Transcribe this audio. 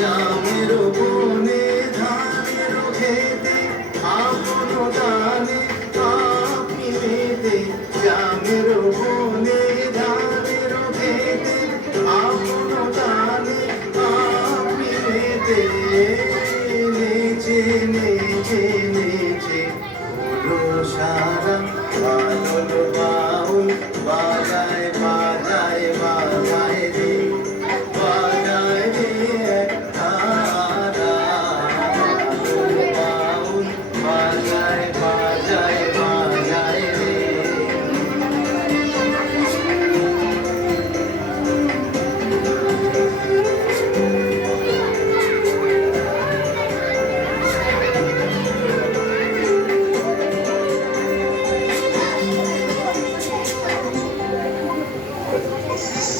জামের বনে, ধানের খেতে আপন দানে পাপ মিলেতে জামের বনে, ধানের খেতে আপন দানে পাপ মিলেতে নেচে নেচে Jesus.